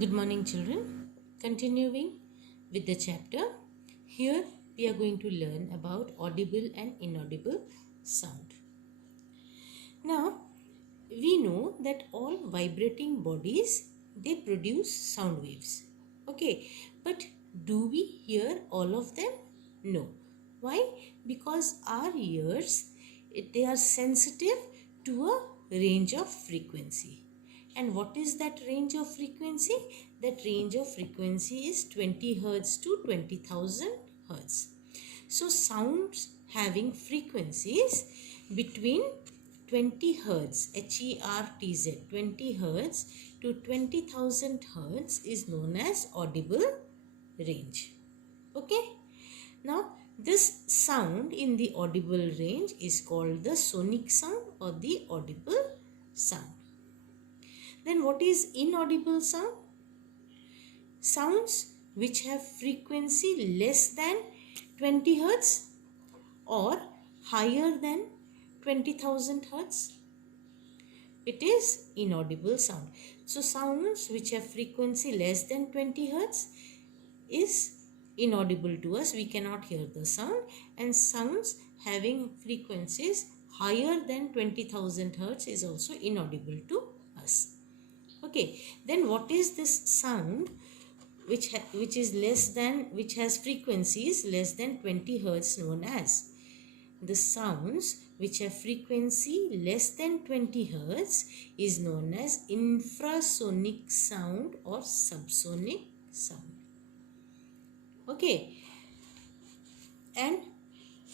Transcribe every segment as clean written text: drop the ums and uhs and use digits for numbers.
Good morning, children. Continuing with the chapter, here we are going to learn about audible and inaudible sound. Now, we know that all vibrating bodies they produce sound waves. Okay, but do we hear all of them? No. Why? Because our ears they are sensitive to a range of frequency. And what is that range of frequency? That range of frequency is 20 hertz to 20,000 hertz. So sounds having frequencies between 20 hertz, HERTZ, 20 hertz to 20,000 hertz is known as audible range. Okay. Now this sound in the audible range is called the sonic sound or the audible sound. Then what is inaudible sound? Sounds which have frequency less than 20 hertz or higher than 20,000 hertz. It is inaudible sound. So sounds which have frequency less than 20 hertz is inaudible to us. We cannot hear the sound. And sounds having frequencies higher than 20,000 hertz is also inaudible to us. Okay, then what is this sound which has frequencies less than 20 hertz known as? The sounds which have frequency less than 20 hertz is known as infrasonic sound or subsonic sound. Okay, and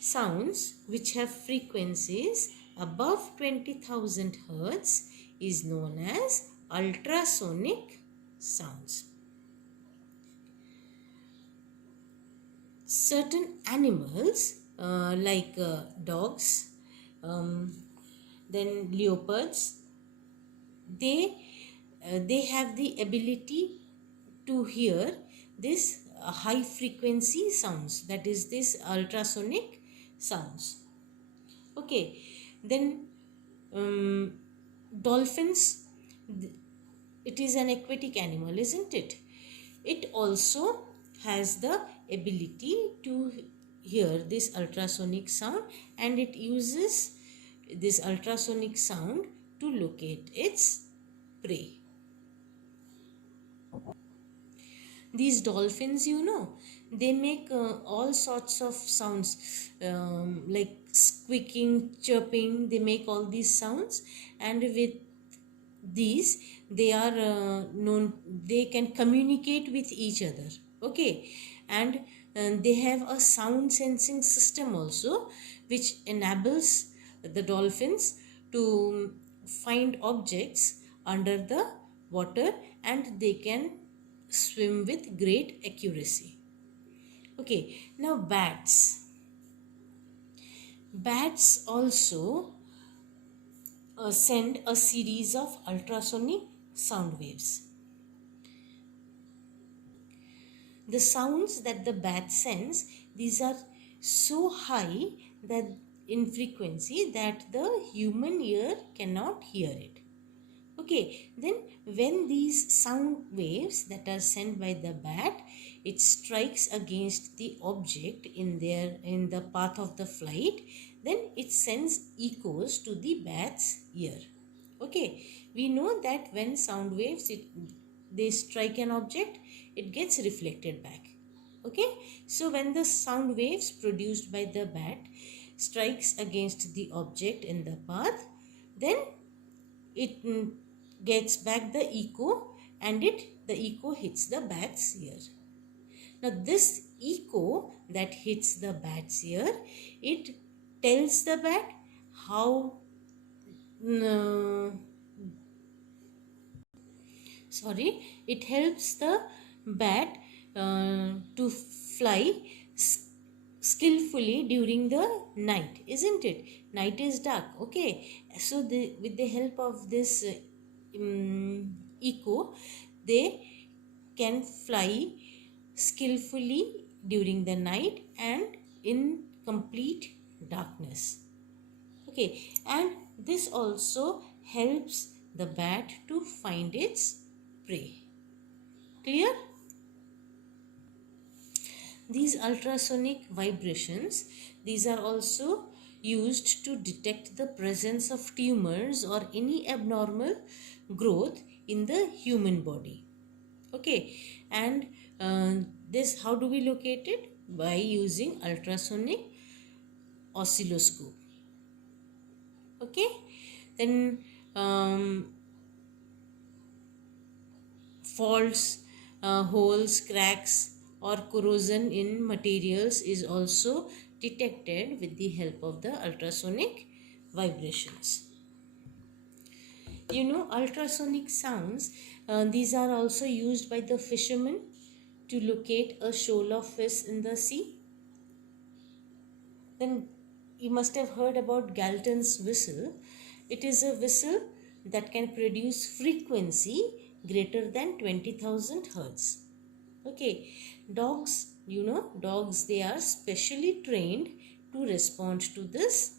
sounds which have frequencies above 20,000 hertz is known as ultrasonic sounds. Certain animals like dogs, then leopards, they have the ability to hear this high frequency sounds, that is this ultrasonic sounds. Okay, then dolphins, it is an aquatic animal, isn't it? It also has the ability to hear this ultrasonic sound, and it uses this ultrasonic sound to locate its prey. These dolphins, they make all sorts of sounds like squeaking, chirping. They make all these sounds, and with these they are they can communicate with each other. Okay, and they have a sound sensing system also, which enables the dolphins to find objects under the water, and they can swim with great accuracy. Okay, now bats also send a series of ultrasonic sound waves. The sounds that the bat sends, these are so high that in frequency that the human ear cannot hear it. Okay, then when these sound waves that are sent by the bat, it strikes against the object in the path of the flight, then it sends echoes to the bat's ear. Okay, we know that when sound waves they strike an object, it gets reflected back. Okay, so when the sound waves produced by the bat strikes against the object in the path, then it gets back the echo, and the echo hits the bat's ear. Now this echo that hits the bat's ear, it tells the bat how it helps the bat to fly skillfully during the night, isn't it? Night is dark. Okay, so with the help of this echo, they can fly skillfully during the night and in complete darkness. Okay, and this also helps the bat to find its prey. Clear? These ultrasonic vibrations, these are also used to detect the presence of tumors or any abnormal growth in the human body. Okay, and this, how do we locate it? By using ultrasonic oscilloscope. Okay, then faults, holes, cracks, or corrosion in materials is also detected with the help of the ultrasonic vibrations. You know, ultrasonic sounds, these are also used by the fishermen to locate a shoal of fish in the sea. Then you must have heard about Galton's whistle. It is a whistle that can produce frequency greater than 20,000 hertz. Okay, dogs, you know, dogs, they are specially trained to respond to this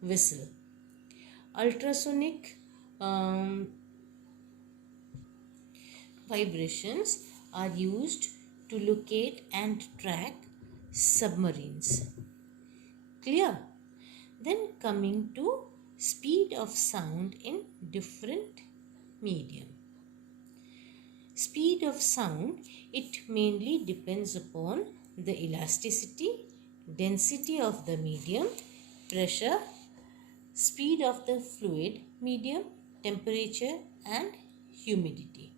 whistle. Ultrasonic vibrations are used to locate and track submarines. Clear? Then coming to speed of sound in different medium. Speed of sound, it mainly depends upon the elasticity, density of the medium, pressure, speed of the fluid medium, temperature and humidity.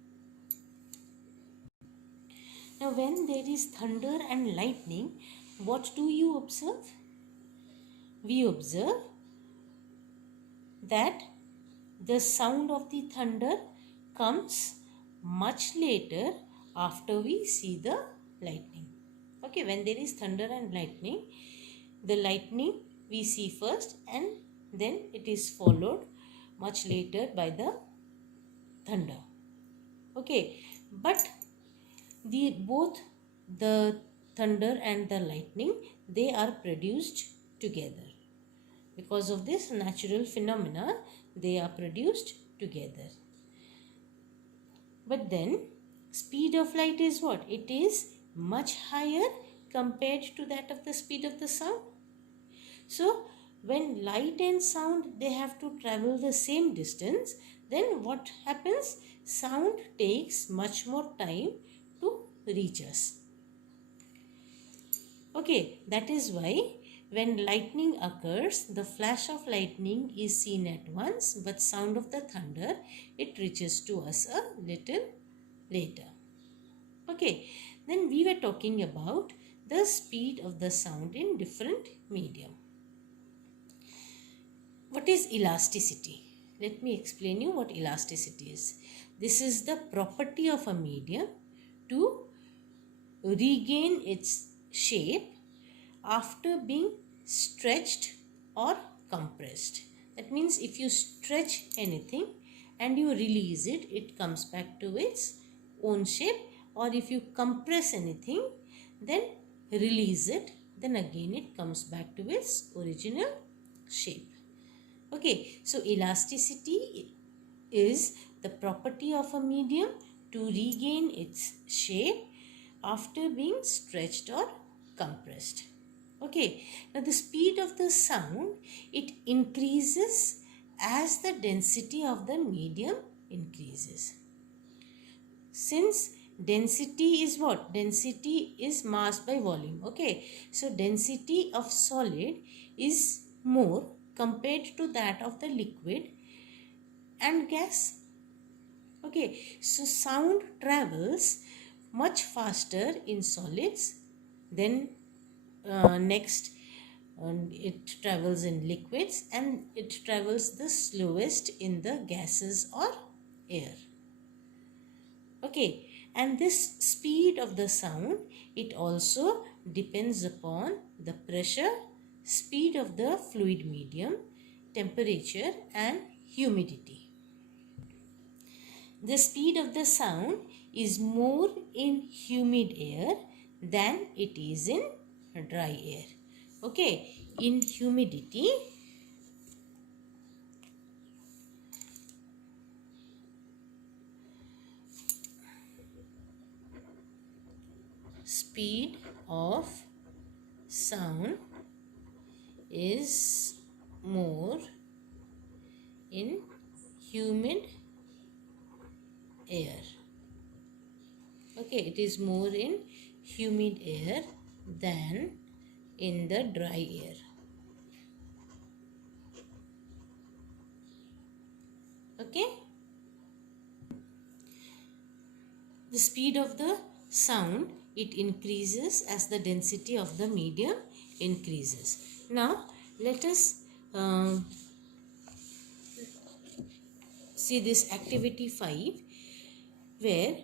Now when there is thunder and lightning, what do you observe? We observe that the sound of the thunder comes much later after we see the lightning. Okay, when there is thunder and lightning, the lightning we see first and then it is followed much later by the thunder. Okay, but both the thunder and the lightning, they are produced together. Because of this natural phenomena, they are produced together. But then speed of light is what? It is much higher compared to that of the speed of the sound. So when light and sound, they have to travel the same distance, then what happens? Sound takes much more time to reach us. Okay, that is why when lightning occurs, the flash of lightning is seen at once, but sound of the thunder, it reaches to us a little later. Okay, then we were talking about the speed of the sound in different medium. What is elasticity? Let me explain you what elasticity is. This is the property of a medium to regain its shape after being stretched or compressed. That means if you stretch anything and you release it, it comes back to its own shape, or if you compress anything, then release it, then again it comes back to its original shape. Okay, so elasticity is the property of a medium to regain its shape after being stretched or compressed. Okay, now the speed of the sound, it increases as the density of the medium increases. Since density is what? Density is mass by volume. Okay, so density of solid is more compared to that of the liquid and gas. Okay, so sound travels much faster in solids, then next it travels in liquids, and it travels the slowest in the gases or air. Okay, and this speed of the sound, it also depends upon the pressure, speed of the fluid medium, temperature and humidity. The speed of the sound is more in humid air than it is in dry air. Okay, in humidity, speed of sound is more in humid air. Okay, it is more in humid air than in the dry air. Okay, the speed of the sound, it increases as the density of the medium increases. Now let us see this activity 5, where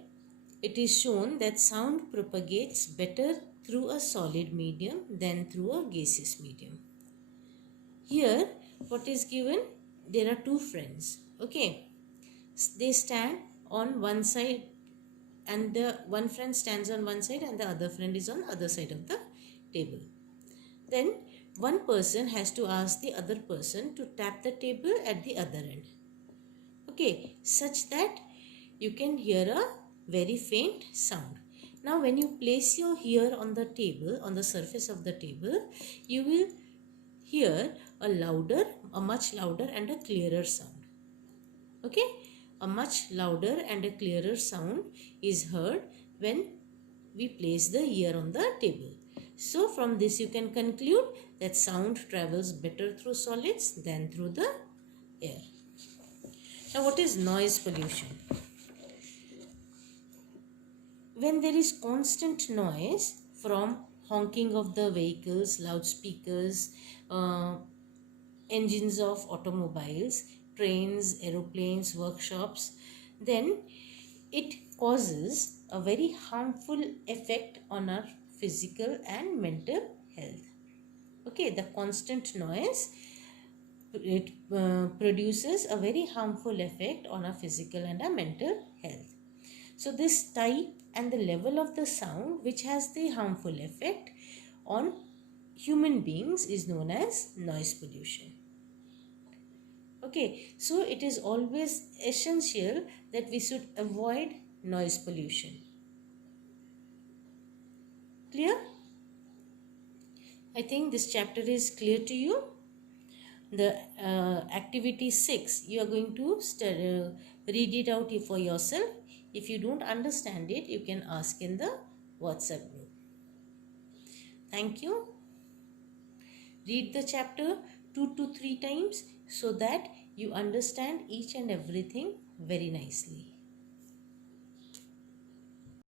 it is shown that sound propagates better through a solid medium than through a gaseous medium. Here what is given, there are two friends. Okay, they stand on one side, and the one friend stands on one side and the other friend is on the other side of the table. Then one person has to ask the other person to tap the table at the other end. Okay, such that you can hear a very faint sound. Now when you place your ear on the table, on the surface of the table, you will hear a much louder and a clearer sound. Okay, a much louder and a clearer sound is heard when we place the ear on the table. So from this you can conclude that sound travels better through solids than through the air. Now what is noise pollution? When there is constant noise from honking of the vehicles, loudspeakers, engines of automobiles, trains, aeroplanes, workshops, then it causes a very harmful effect on our physical and mental health. Okay, the constant noise, it produces a very harmful effect on our physical and our mental health. So this type and the level of the sound which has the harmful effect on human beings is known as noise pollution. Okay, so it is always essential that we should avoid noise pollution. Clear? I think this chapter is clear to you. The activity 6, you are going to read it out for yourself. If you don't understand it, you can ask in the WhatsApp group. Thank you. Read the chapter 2 to 3 times so that you understand each and everything very nicely.